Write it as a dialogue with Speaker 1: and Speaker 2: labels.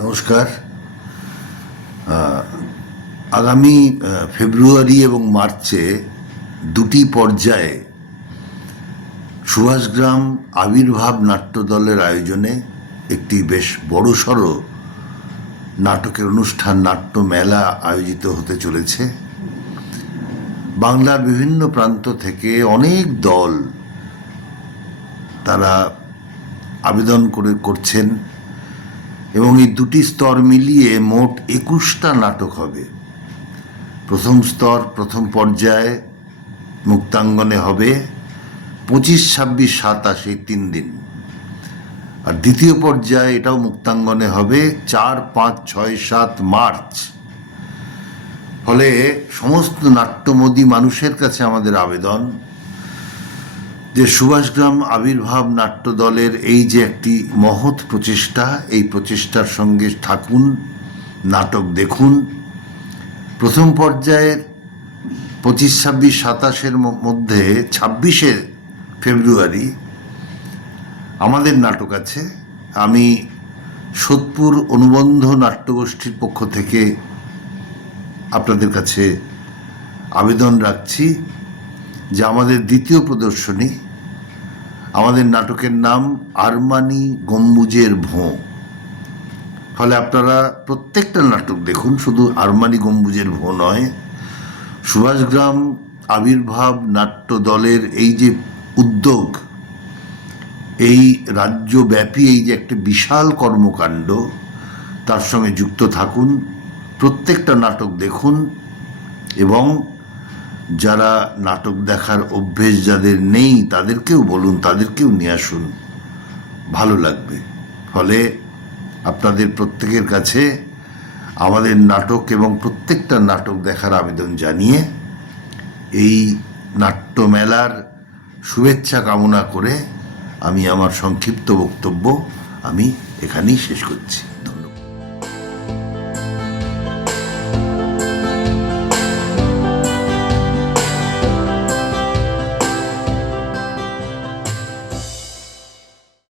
Speaker 1: নমস্কার। আগামী ফেব্রুয়ারি এবং মার্চে দুটি পর্যায়ে সুভাষগ্রাম আবির্ভাব নাট্যদলের আয়োজনে একটি বেশ বড়সড় নাটকের অনুষ্ঠান, নাট্য মেলা আয়োজিত হতে চলেছে। বাংলার বিভিন্ন প্রান্ত থেকে অনেক দল তারা আবেদন করে করছেন এবং এই দুটি স্তর মিলিয়ে মোট একুশটা নাটক হবে। প্রথম স্তর প্রথম পর্যায়ে মুক্তাঙ্গনে হবে, পঁচিশ, ছাব্বিশ, সাতাশ এই তিন দিন। আর দ্বিতীয় পর্যায়ে এটাও মুক্তাঙ্গনে হবে, চার, পাঁচ, ছয়, সাত মার্চ। ফলে সমস্ত নাট্যমোদী মানুষের কাছে আমাদের আবেদন যে সুভাষগ্রাম আবির্ভাব নাট্য দলের এই যে একটি মহৎ প্রচেষ্টা, এই প্রচেষ্টার সঙ্গে থাকুন, নাটক দেখুন। প্রথম পর্যায়ের পঁচিশ, ছাব্বিশ, সাতাশের মধ্যে ছাব্বিশে ফেব্রুয়ারি আমাদের নাটক আছে। আমি সোদপুর অনুবন্ধ নাট্যগোষ্ঠীর পক্ষ থেকে আপনাদের কাছে আবেদন রাখছি যে আমাদের দ্বিতীয় প্রদর্শনী, আমাদের নাটকের নাম আরমানি গম্বুজের ভোঁ। ফলে আপনারা প্রত্যেকটা নাটক দেখুন, শুধু আরমানি গম্বুজের ভোঁ নয়। সুভাষগ্রাম আবির্ভাব নাট্য দলের এই যে উদ্যোগ এই রাজ্যব্যাপী এই যে একটা বিশাল কর্মকাণ্ড, তার সঙ্গে যুক্ত থাকুন, প্রত্যেকটা নাটক দেখুন এবং যারা নাটক দেখার অভ্যেস যাদের নেই তাদেরকেও বলুন, তাদেরকেও নিয়ে আসুন। ভালো লাগবে। ফলে আপনাদের প্রত্যেকের কাছে আমাদের নাটক এবং প্রত্যেকটা নাটক দেখার আবেদন জানিয়ে এই নাট্যমেলার শুভেচ্ছা কামনা করে আমি আমার সংক্ষিপ্ত বক্তব্য আমি এখানেই শেষ করছি।